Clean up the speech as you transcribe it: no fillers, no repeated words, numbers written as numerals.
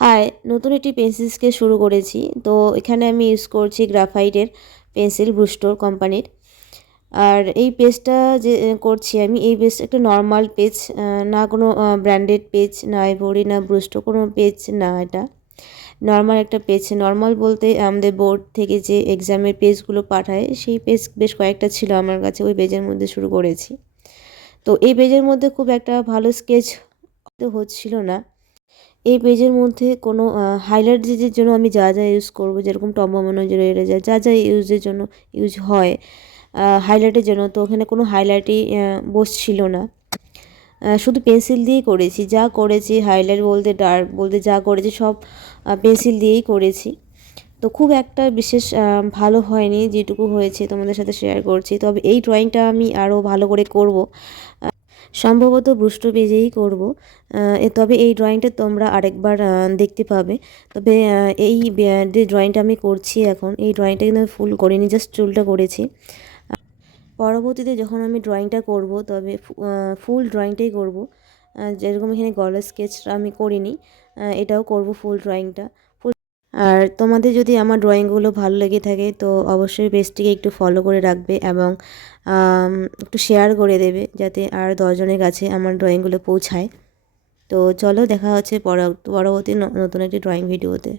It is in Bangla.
হাই, নতুন একটি পেন্সিল স্কেচ শুরু করেছি। তো এখানে আমি ইউজ করছি গ্রাফাইটের পেন্সিল ব্রুস্টোর কোম্পানির। আর এই পেজটা যে করছি আমি, এই পেজটা একটা নর্মাল পেজ, না কোনো ব্র্যান্ডেড পেজ, না আইভরি, না ব্রুস্টো কোনো পেজ না। এটা নর্মাল একটা পেজ। নর্মাল বলতে আমাদের বোর্ড থেকে যে এক্সামের পেজগুলো পাঠায়, সেই পেজ বেশ কয়েকটা ছিল আমার কাছে, ওই পেজের মধ্যে শুরু করেছি। তো এই পেজের মধ্যে খুব একটা ভালো স্কেচ হচ্ছিল না। এই পেজের মধ্যে কোনো হাইলাইটের জন্য আমি যা যা ইউজ করব, যেরকম টম্বমনোজের এরেজার যা যা ইউজের জন্য ইউজ হয় হাইলাইটের জন্য, তো ওখানে কোনো হাইলাইটই বসছিল না। শুধু পেন্সিল দিয়েই করেছি, যা করেছি হাইলাইট বলতে ডার্ক বলতে যা করেছি সব পেন্সিল দিয়েই করেছি। তো খুব একটা বিশেষ ভালো হয়নি, যেটুকু হয়েছে তোমাদের সাথে শেয়ার করছি। তবে এই ড্রয়িংটা আমি আরও ভালো করে করব, সম্ভবত ব্রুস্টো পেজেই করব। তবে এই ড্রয়িংটা তোমরা আরেকবার দেখতে পাবে। তবে এই যে ড্রয়িংটা আমি করছি এখন, এই ড্রয়িংটা কিন্তু আমি ফুল করিনি, জাস্ট চুলটা করেছি। পরবর্তীতে যখন আমি ড্রয়িংটা করব, তবে ফুল ড্রয়িংটাই করব। যেরকম এখানে গলার স্কেচটা আমি করিনি, এটাও করব ফুল ড্রয়িংটা। আর তোমাদের যদি আমার ড্রয়িংগুলো ভালো লেগে থাকে, তো অবশ্যই পেজটিকে একটু ফলো করে রাখবে এবং একটু শেয়ার করে দেবে, যাতে আর 10 জনের কাছে আমার ড্রয়িংগুলো পৌঁছায়। তো চলো, দেখা হচ্ছে পরবর্তী নতুন একটি ড্রয়িং ভিডিওতে।